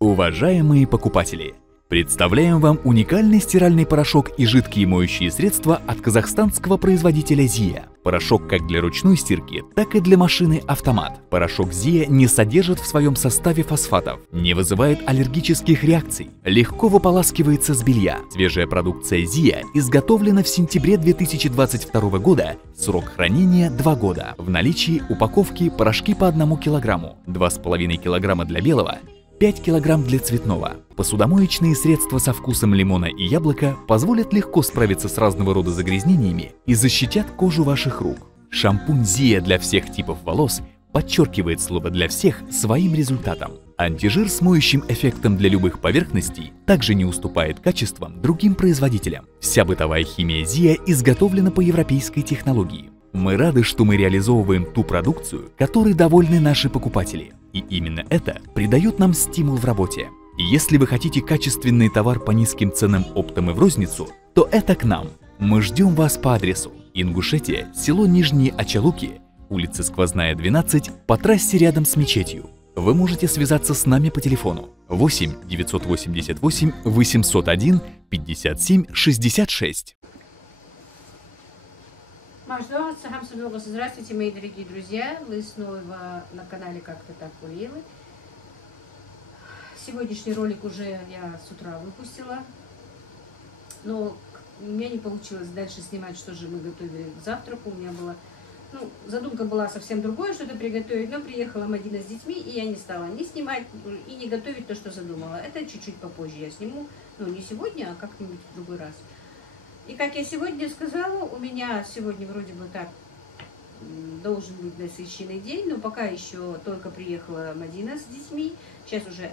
Уважаемые покупатели, представляем вам уникальный стиральный порошок и жидкие моющие средства от казахстанского производителя Zia. Порошок как для ручной стирки, так и для машины автомат. Порошок Zia не содержит в своем составе фосфатов, не вызывает аллергических реакций, легко выполаскивается с белья. Свежая продукция Zia изготовлена в сентябре 2022 года, срок хранения 2 года. В наличии упаковки порошки по 1 килограмму, 2,5 килограмма для белого, 5 кг для цветного. Посудомоечные средства со вкусом лимона и яблока позволят легко справиться с разного рода загрязнениями и защитят кожу ваших рук. Шампунь Zia для всех типов волос подчеркивает слово «для всех» своим результатом. Антижир с моющим эффектом для любых поверхностей также не уступает качествам другим производителям. Вся бытовая химия Zia изготовлена по европейской технологии. Мы рады, что мы реализовываем ту продукцию, которой довольны наши покупатели. И именно это придает нам стимул в работе. И если вы хотите качественный товар по низким ценам оптом и в розницу, то это к нам. Мы ждем вас по адресу: Ингушетия, село Нижние Ачалуки, улица Сквозная, 12, по трассе рядом с мечетью. Вы можете связаться с нами по телефону 8 988 801 57 66. Здравствуйте, мои дорогие друзья! Вы снова на канале «Как-то так у Лилы». Сегодняшний ролик уже я с утра выпустила, но у меня не получилось дальше снимать, что же мы готовили к завтраку. У меня была, задумка была совсем другое, что-то приготовить, но приехала Мадина с детьми, и я не стала ни снимать и не готовить то, что задумала. Это чуть-чуть попозже я сниму, не сегодня, а как-нибудь в другой раз. И как я сегодня сказала, у меня сегодня вроде бы так должен быть насыщенный день, но пока еще только приехала Мадина с детьми. Сейчас уже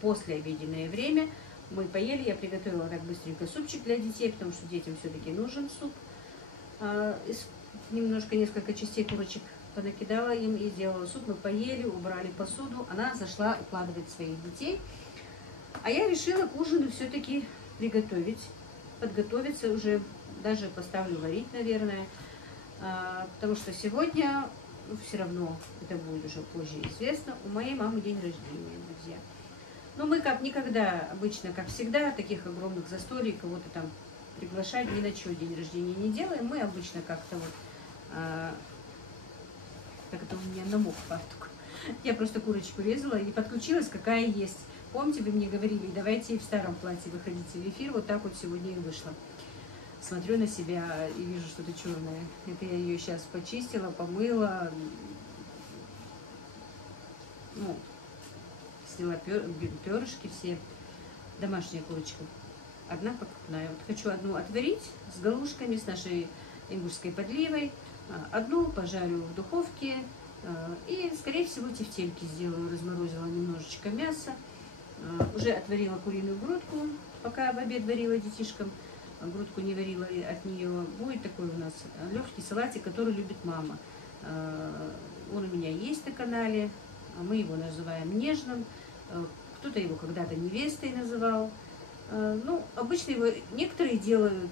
послеобеденное время. Мы поели, я приготовила так быстренько супчик для детей, потому что детям все-таки нужен суп. Несколько частей курочек понакидала им и сделала суп. Мы поели, убрали посуду. Она зашла укладывать своих детей. А я решила к ужину все-таки подготовиться уже, даже поставлю варить, наверное, потому что сегодня, все равно это будет уже позже известно, у моей мамы день рождения, друзья. Но мы как никогда, обычно, как всегда, таких огромных застолий, кого-то там приглашать, ни на чего день рождения не делаем. Мы обычно как-то как это у меня намок фартук. Я просто курочку резала и подключилась, какая есть. Помните, вы мне говорили, давайте в старом платье выходите в эфир. Вот так вот сегодня и вышло. Смотрю на себя и вижу что-то черное. Это я ее сейчас почистила, помыла. Сняла перышки все. Домашняя курочка. Одна покупная. Вот хочу одну отварить с галушками, с нашей ингушской подливой. Одну пожарю в духовке. И, скорее всего, тефтельки сделаю. Разморозила немножечко мяса. Уже отварила куриную грудку, пока в обед варила детишкам. Грудку не варила от нее. Будет такой у нас легкий салатик, который любит мама. Он у меня есть на канале. Мы его называем нежным. Кто-то его когда-то невестой называл. Обычно его некоторые делают,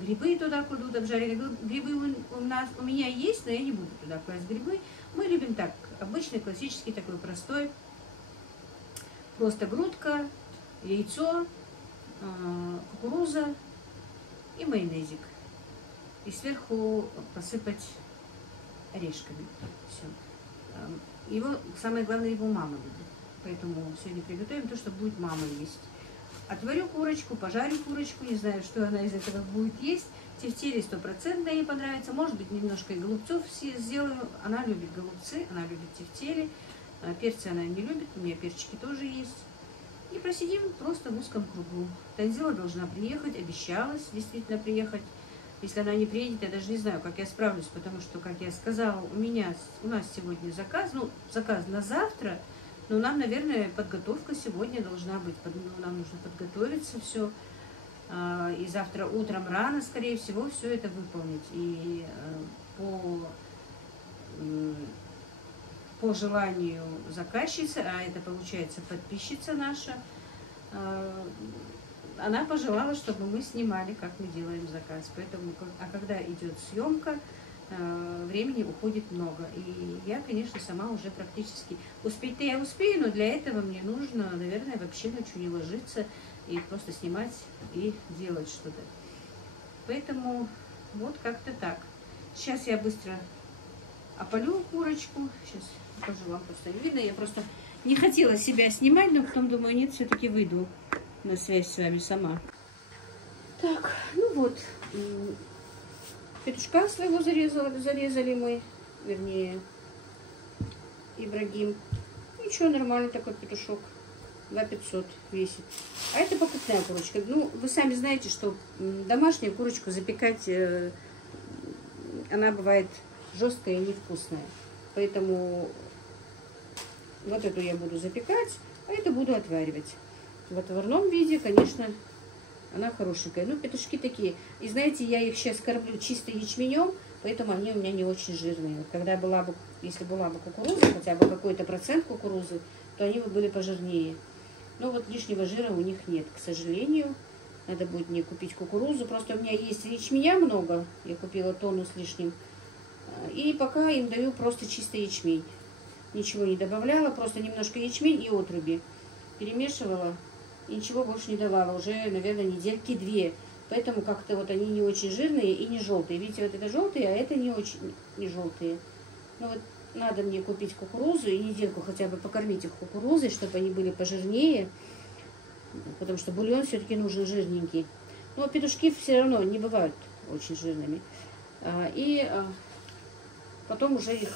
грибы туда кладут, обжарили. Грибы у меня есть, но я не буду туда класть грибы. Мы любим так, обычный, классический, такой простой. Просто грудка, яйцо, кукуруза и майонезик. И сверху посыпать орешками. Все. Самое главное, его мама любит. Поэтому сегодня приготовим то, что будет мама есть. Отварю курочку, пожарю курочку. Не знаю, что она из этого будет есть. Тефтели 100% ей понравится. Может быть, немножко и голубцов сделаю. Она любит голубцы, она любит тефтели. Перцы она не любит, у меня перчики тоже есть. И просидим просто в узком кругу. Танзила должна приехать, обещалась действительно приехать. Если она не приедет, я даже не знаю, как я справлюсь, потому что, как я сказала, у нас сегодня заказ, заказ на завтра, но нам, наверное, подготовка сегодня должна быть. Нам нужно подготовиться все. И завтра утром рано, скорее всего, все это выполнить. И по желанию заказчицы, а это получается подписчица наша, она пожелала, чтобы мы снимали, как мы делаем заказ. Поэтому, когда идет съемка, времени уходит много. И я, конечно, сама уже практически... Успеть-то я успею, но для этого мне нужно, наверное, вообще ночью не ложиться и просто снимать и делать что-то. Поэтому вот как-то так. Сейчас я быстро опалю курочку. Сейчас покажу вам, просто видно. Я просто не хотела себя снимать, но потом думаю, нет, все-таки выйду на связь с вами сама. Так, ну вот. Петушка своего зарезали мы, вернее, Ибрагим. Ничего, нормальный такой петушок. 2500 весит. А это покупная курочка. Ну, вы сами знаете, что домашнюю курочку запекать, она бывает жесткая и невкусная. Поэтому вот эту я буду запекать, а это буду отваривать. В отварном виде, конечно, она хорошенькая. Ну, петушки такие. И знаете, я их сейчас кормлю чисто ячменем, поэтому они у меня не очень жирные. Вот когда была бы, если была бы кукуруза, хотя бы какой-то процент кукурузы, то они бы были пожирнее. Но вот лишнего жира у них нет, к сожалению. Надо будет мне купить кукурузу. Просто у меня есть ячменя много. Я купила тонну с лишним. И пока им даю просто чисто ячмень. Ничего не добавляла, просто немножко ячмень и отруби. Перемешивала. И ничего больше не давала. Уже, наверное, недельки 2. Поэтому как-то вот они не очень жирные и не желтые. Видите, вот это желтые, а это не очень не желтые. Ну вот надо мне купить кукурузу и недельку хотя бы покормить их кукурузой, чтобы они были пожирнее. Потому что бульон все-таки нужен жирненький. Но петушки все равно не бывают очень жирными. И потом уже их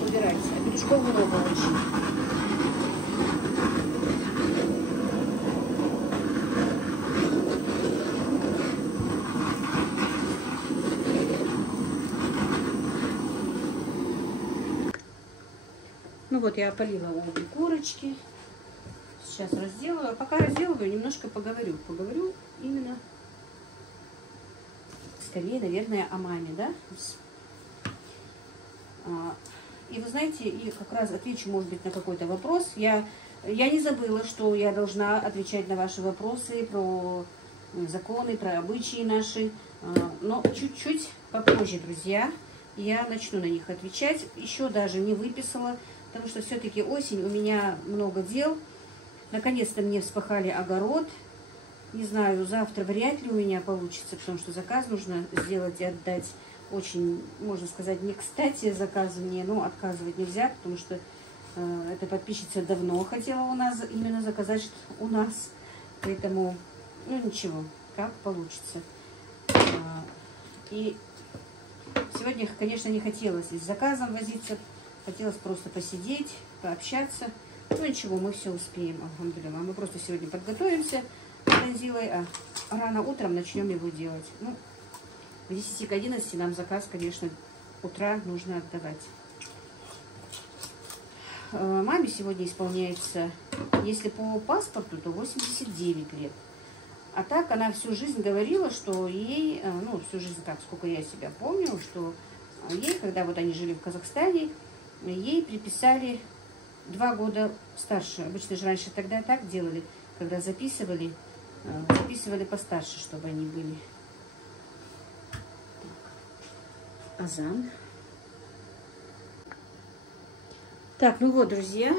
убирать. А петушков много очень. Ну вот, я опалила обе курочки. Сейчас разделываю. А пока разделываю, немножко поговорю. Поговорю именно, скорее, наверное, о маме, да? И вы знаете, и как раз отвечу, может быть, на какой-то вопрос. Я не забыла, что я должна отвечать на ваши вопросы про законы, про обычаи наши. Но чуть-чуть попозже, друзья, я начну на них отвечать. Еще даже не выписала. Потому что все-таки осень, у меня много дел. Наконец-то мне вспахали огород. Не знаю, завтра вряд ли у меня получится, потому что заказ нужно сделать и отдать. Очень, можно сказать, не кстати заказы мне, но отказывать нельзя, потому что эта подписчица давно хотела у нас именно заказать у нас. Поэтому, ну ничего, как получится. И сегодня, конечно, не хотелось с заказом возиться. Хотелось просто посидеть, пообщаться. Ну ничего, мы все успеем. Мы просто сегодня подготовимся с Танзилой, а рано утром начнем его делать. Ну, в 10 к 11 нам заказ, конечно, утра нужно отдавать. Маме сегодня исполняется, если по паспорту, то 89 лет. А так она всю жизнь говорила, что ей, ну всю жизнь так, сколько я себя помню, что ей, когда вот они жили в Казахстане, ей приписали 2 года старше. Обычно же раньше тогда так делали, когда записывали постарше, чтобы они были. Азан. Так, ну вот, друзья,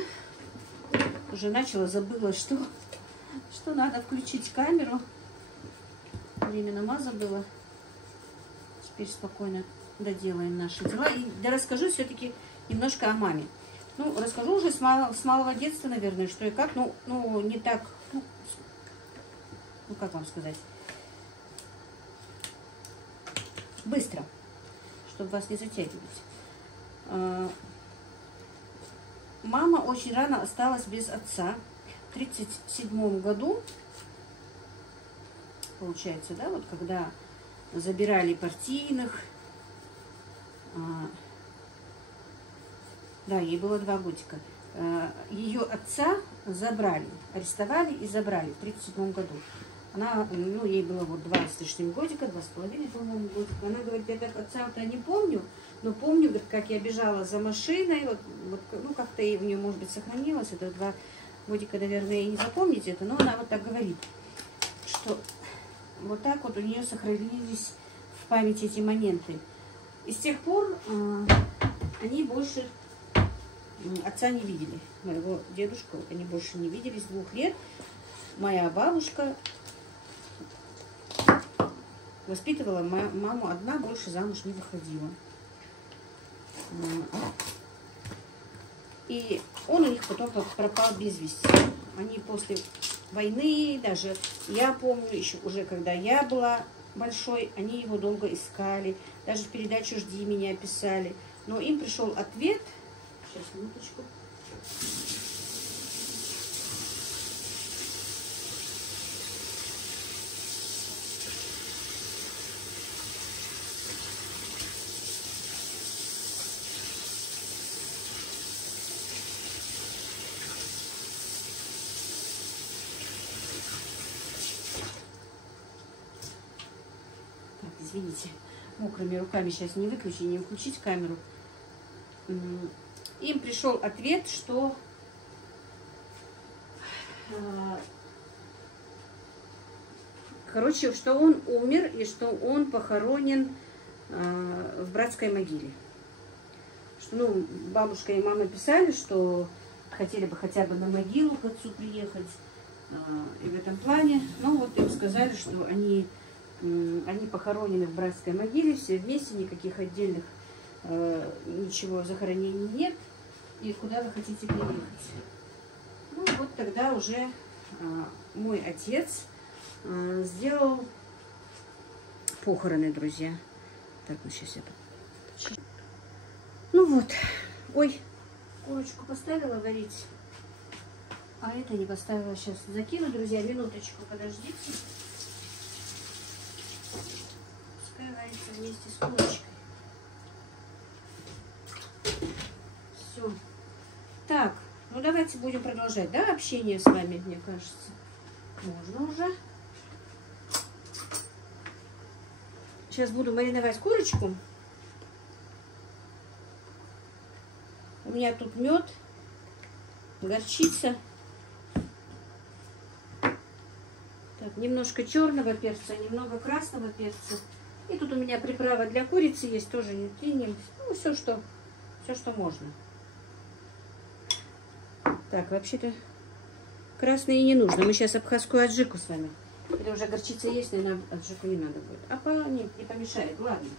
уже забыла, что надо включить камеру. Время намаза было. Теперь спокойно доделаем наши дела. И расскажу все-таки немножко о маме. Ну, расскажу уже с малого детства, наверное, что и как. Ну не так, ну, как вам сказать, быстро, чтобы вас не затягивать. Мама очень рано осталась без отца. В 1937 году, получается, да, вот когда забирали партийных, да, ей было 2 годика. Ее отца забрали, арестовали и забрали в 1937 году. Она, ну, ей было вот 2 с лишним годика, 2,5, по-моему, годика. Она говорит, я так отца-то не помню, но помню, говорит, как я бежала за машиной, вот ну, как-то у нее, может быть, сохранилось, это 2 годика, наверное, и не запомните это, но она вот так говорит, что вот так вот у нее сохранились в памяти эти моменты. И с тех пор они больше отца не видели. Моего дедушку они больше не видели с 2 лет. Моя бабушка воспитывала маму одна, больше замуж не выходила. И он у них потом пропал без вести. Они после войны, даже я помню, еще уже когда я была большой, они его долго искали. Даже в передачу «Жди меня» писали. Но им пришел ответ. Сейчас, минуточку. Так, извините, мокрыми руками сейчас не выключить, не включить камеру. Им пришел ответ, что короче, что он умер и что он похоронен в братской могиле. Что, ну, бабушка и мама писали, что хотели бы хотя бы на могилу к отцу приехать. И в этом плане, ну вот им сказали, что они похоронены в братской могиле, все вместе, никаких отдельных ничего захоронений нет. И куда вы хотите приехать? Ну вот тогда уже мой отец сделал похороны, друзья. Так, ну сейчас я... Ну вот. Ой, курочку поставила варить. А это не поставила. Сейчас закину, друзья. Минуточку, подождите. Пускай варится вместе с курочкой. Все. Так, ну давайте будем продолжать, да, общение с вами, мне кажется. Можно уже. Сейчас буду мариновать курочку. У меня тут мед, горчица. Так, немножко черного перца, немного красного перца. И тут у меня приправа для курицы есть, тоже не кинем. Ну, все, что можно. Так, вообще-то красный и не нужно. Мы сейчас абхазскую аджику с вами. Или уже горчица есть, наверное, аджику не надо будет. А не помешает, ладно.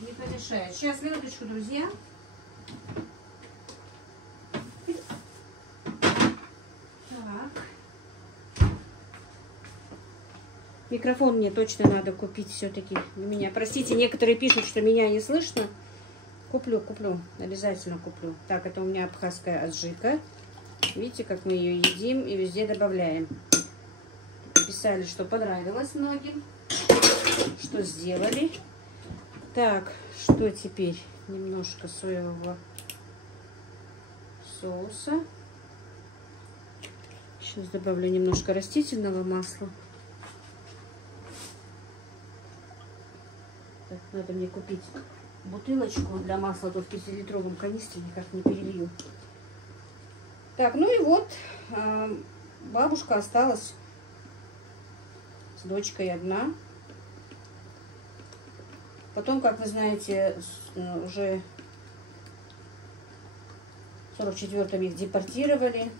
Не помешает. Сейчас, минуточку, друзья. Так. Микрофон мне точно надо купить все-таки. Меня, простите, некоторые пишут, что меня не слышно. Куплю, обязательно куплю. Так, это у меня абхазская аджика. Видите, как мы ее едим и везде добавляем. Писали, что понравилось многим, что сделали. Так, что теперь? Немножко соевого соуса. Сейчас добавлю немножко растительного масла. Так, надо мне купить бутылочку для масла, тут в 5-литровом канистре никак не перелью. Так, ну и вот, бабушка осталась с дочкой одна. Потом, как вы знаете, уже в 44-м их депортировали.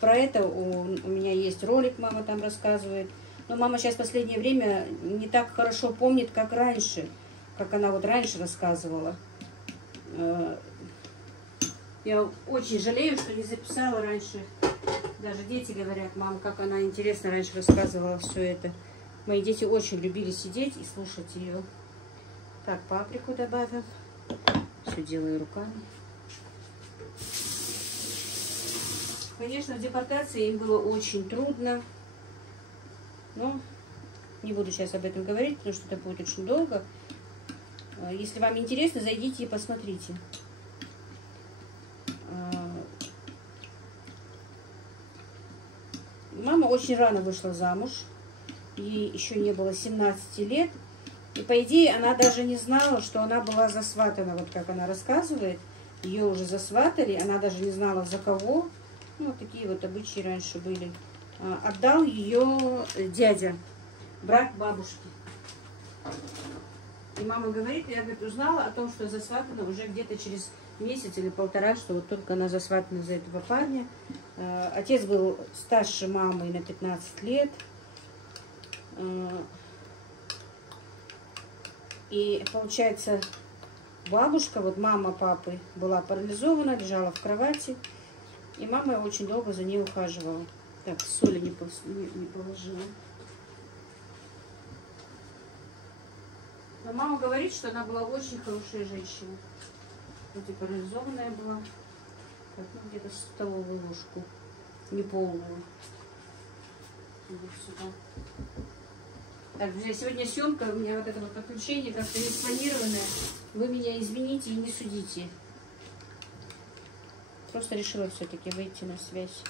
Про это у меня есть ролик, мама там рассказывает. Но мама сейчас в последнее время не так хорошо помнит, как раньше, как она вот раньше рассказывала. Я очень жалею, что не записала раньше. Даже дети говорят, мам, как она интересно раньше рассказывала все это. Мои дети очень любили сидеть и слушать ее. Так, паприку добавим. Все делаю руками. Конечно, в депортации им было очень трудно. Но не буду сейчас об этом говорить, потому что это будет очень долго. Если вам интересно, зайдите и посмотрите. Мама очень рано вышла замуж. Ей еще не было 17 лет. И по идее она даже не знала, что она была засватана. Вот как она рассказывает. Ее уже засватали. Она даже не знала, за кого. Ну, вот такие вот обычаи раньше были. Отдал ее дядя, брат бабушки. И мама говорит, я, говорит, узнала о том, что засватана уже где-то через месяц или полтора, что вот только она засватана за этого парня. Отец был старше мамы на 15 лет. И получается, бабушка, вот мама папы, была парализована, лежала в кровати. И мама очень долго за ней ухаживала. Так, соли не положила. Но мама говорит, что она была очень хорошая женщина. Вот и парализованная была. Так, ну, где-то столовую ложку. Неполную. Вот сюда. Так, друзья, сегодня съемка. У меня вот это вот подключение как-то не спланированное. Вы меня извините и не судите. Просто решила все-таки выйти на связь.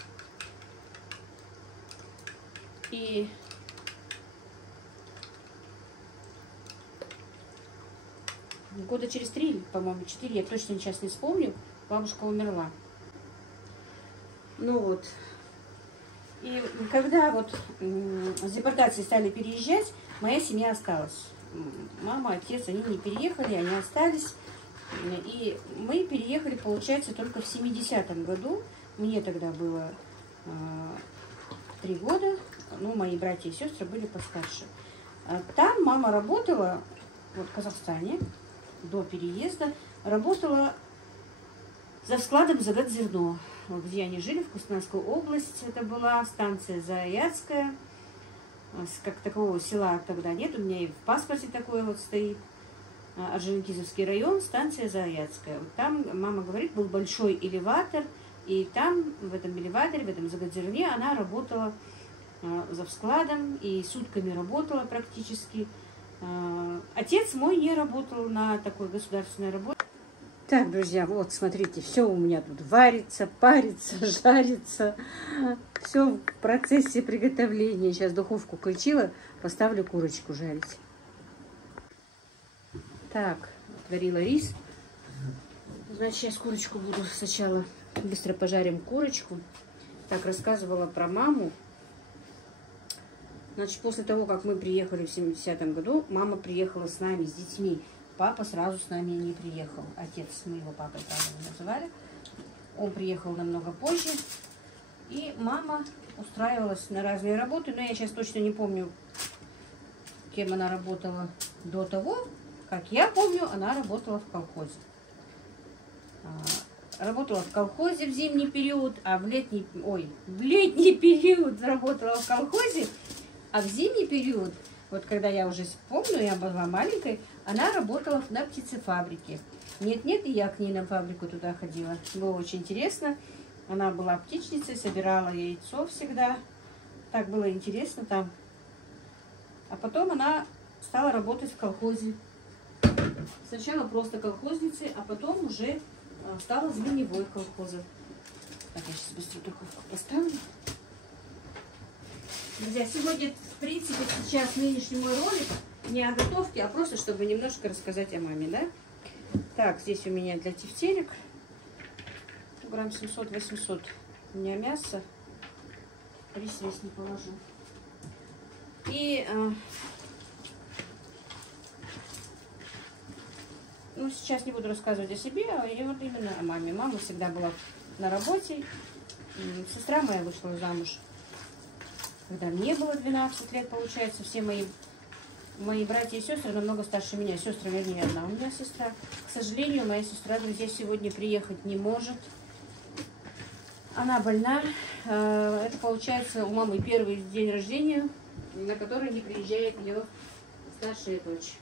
И года через 3, по-моему, 4, я точно сейчас не вспомню, бабушка умерла. Ну вот. И когда вот с депортации стали переезжать, моя семья осталась. Мама, отец, они не переехали, они остались. И мы переехали, получается, только в 70-м году. Мне тогда было 3 года. Ну, мои братья и сестры были постарше. Там мама работала, вот в Казахстане, до переезда, работала за складом Загадзерно, где они жили, в Кустанайской области. Это была станция Заяцкая. Как такового села тогда нет. У меня и в паспорте такое вот стоит. Орджоникидзевский район, станция Заяцкая. Вот там, мама говорит, был большой элеватор. И там, в этом элеваторе, в этом Загадзерне, она работала за складом и сутками работала практически. Отец мой не работал на такой государственной работе. Так, друзья, вот смотрите, все у меня тут варится, парится, жарится. Все в процессе приготовления. Сейчас духовку включила, поставлю курочку жарить. Так, отварила рис. Значит, сейчас курочку буду сначала быстро пожарим курочку. Так, рассказывала про маму. Значит, после того, как мы приехали в 70-м году, мама приехала с нами, с детьми. Папа сразу с нами не приехал. Отец, мы его папой, правильно называли. Он приехал намного позже. И мама устраивалась на разные работы. Но я сейчас точно не помню, кем она работала до того. Как я помню, она работала в колхозе. Работала в колхозе в зимний период, а в летний период работала в колхозе. А в зимний период, вот когда я уже помню, я была маленькой, она работала на птицефабрике. Нет-нет, и я к ней на фабрику туда ходила. Было очень интересно. Она была птичницей, собирала яйцо всегда. Так было интересно там. А потом она стала работать в колхозе. Сначала просто колхозницей, а потом уже стала звеневой колхоза. Так, я сейчас быстро духовку поставлю. Друзья, сегодня, в принципе, сейчас нынешний мой ролик не о готовке, а просто, чтобы немножко рассказать о маме, да? Так, здесь у меня для тефтерек грамм 700-800 у меня мясо. Рис весь не положу. И, ну, сейчас не буду рассказывать о себе, а вот именно о маме. Мама всегда была на работе. Сестра моя вышла замуж, когда мне было 12 лет, получается. Все мои братья и сестры намного старше меня. Сестры, вернее, одна у меня сестра. К сожалению, моя сестра, друзья, сегодня приехать не может. Она больна. Это, получается, у мамы первый день рождения, на который не приезжает ее старшая дочь.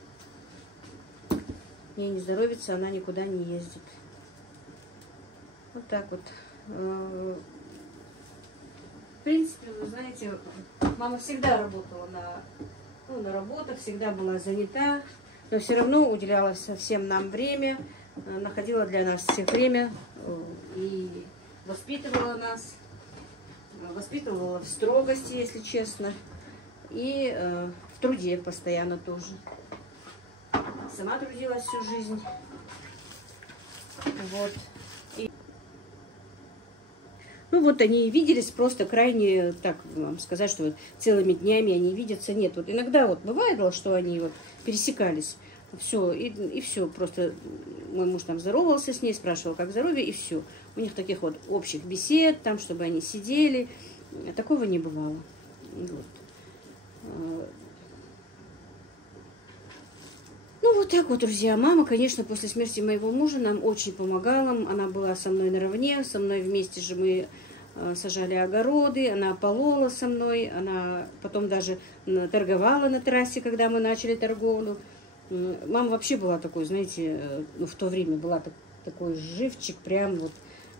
Ей не здоровится, она никуда не ездит. Вот так вот. В принципе, вы знаете, мама всегда работала на работах, всегда была занята, но все равно уделяла всем нам время, находила для нас всех время и воспитывала нас, воспитывала в строгости, если честно, и в труде постоянно тоже. Сама трудилась всю жизнь. Вот. Ну вот они виделись просто крайне, так вам сказать, что вот целыми днями они видятся, нет. Вот иногда вот бывает, что они вот пересекались. Все, и все. Просто мой муж там здоровался с ней, спрашивал, как здоровье, и все. У них таких вот общих бесед, там, чтобы они сидели. Такого не бывало. Вот. Ну, вот так вот, друзья. Мама, конечно, после смерти моего мужа нам очень помогала. Она была со мной наравне, со мной вместе же мы сажали огороды, она полола со мной, она потом даже торговала на трассе, когда мы начали торговлю. Мама вообще была такой, знаете, ну, в то время была такой живчик, прям вот,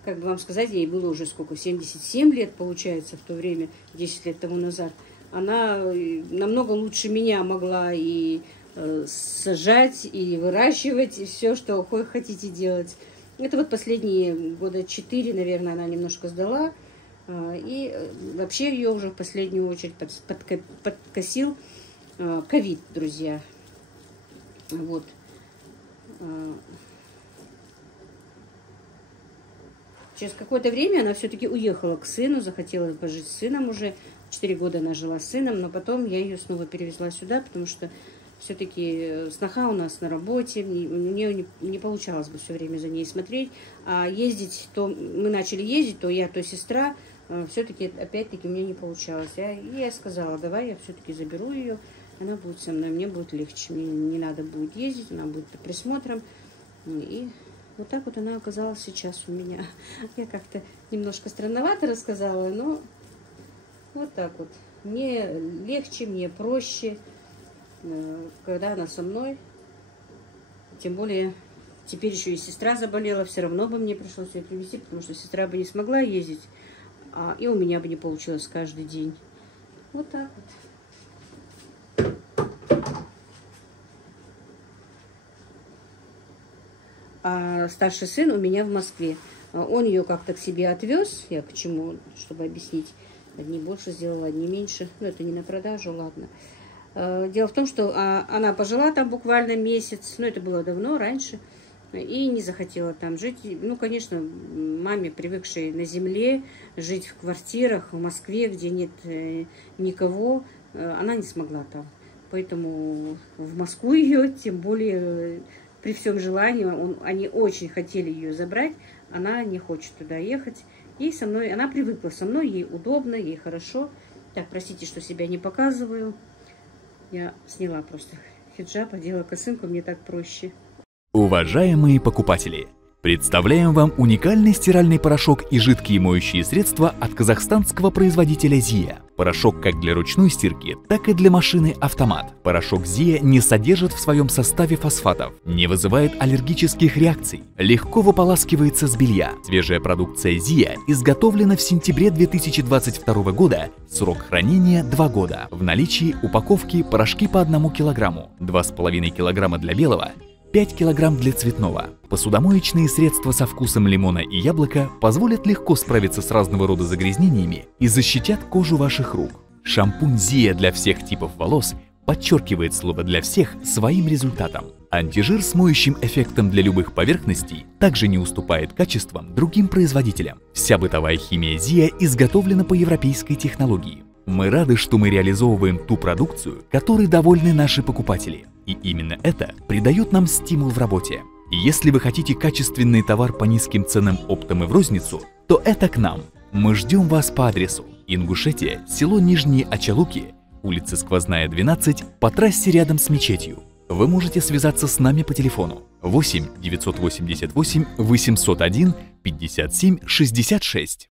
как бы вам сказать, ей было уже сколько, 77 лет, получается, в то время, 10 лет тому назад. Она намного лучше меня могла и сажать, и выращивать, и все, что вы хотите делать. Это вот последние года 4, наверное, она немножко сдала. И вообще ее уже в последнюю очередь подкосил ковид, друзья. Вот. Через какое-то время она все-таки уехала к сыну, захотела пожить с сыном уже. 4 года она жила с сыном, но потом я ее снова перевезла сюда, потому что все-таки сноха у нас на работе, мне не получалось бы все время за ней смотреть. А ездить, то мы начали ездить, то я, то сестра, все-таки опять-таки у меня не получалось. Я сказала, давай я все-таки заберу ее, она будет со мной, мне будет легче, мне не надо будет ездить, она будет под присмотром. И вот так вот она оказалась сейчас у меня. Я как-то немножко странновато рассказала, но вот так вот. Мне легче, мне проще, когда она со мной. Тем более, теперь еще и сестра заболела, все равно бы мне пришлось ее привезти, потому что сестра бы не смогла ездить, и у меня бы не получилось каждый день. Вот так вот. А старший сын у меня в Москве. Он ее как-то к себе отвез. Я почему, чтобы объяснить. Одни больше сделала, одни меньше. Но это не на продажу, ладно. Дело в том, что она пожила там буквально месяц. Но это было давно, раньше. И не захотела там жить. Ну, конечно, маме, привыкшей на земле, жить в квартирах в Москве, где нет никого, она не смогла там. Поэтому в Москву ее, тем более... При всем желании, они очень хотели ее забрать, она не хочет туда ехать. И со мной, она привыкла со мной, ей удобно, ей хорошо. Так, простите, что себя не показываю. Я сняла просто хиджаб, одела косынку, мне так проще. Уважаемые покупатели, представляем вам уникальный стиральный порошок и жидкие моющие средства от казахстанского производителя Зия. Порошок как для ручной стирки, так и для машины автомат. Порошок Зия не содержит в своем составе фосфатов, не вызывает аллергических реакций, легко выполаскивается с белья. Свежая продукция Зия изготовлена в сентябре 2022 года, срок хранения 2 года. В наличии упаковки порошки по 1 килограмму, 2,5 килограмма для белого, 5 килограмм для цветного. Посудомоечные средства со вкусом лимона и яблока позволят легко справиться с разного рода загрязнениями и защитят кожу ваших рук. Шампунь Зия для всех типов волос подчеркивает слово «для всех» своим результатом. Антижир с моющим эффектом для любых поверхностей также не уступает качествам другим производителям. Вся бытовая химия Зия изготовлена по европейской технологии. Мы рады, что мы реализовываем ту продукцию, которой довольны наши покупатели. И именно это придает нам стимул в работе. Если вы хотите качественный товар по низким ценам оптом и в розницу, то это к нам. Мы ждем вас по адресу: Ингушетия, село Нижние Ачалуки, улица Сквозная, 12, по трассе рядом с мечетью. Вы можете связаться с нами по телефону 8 988 801 57 66.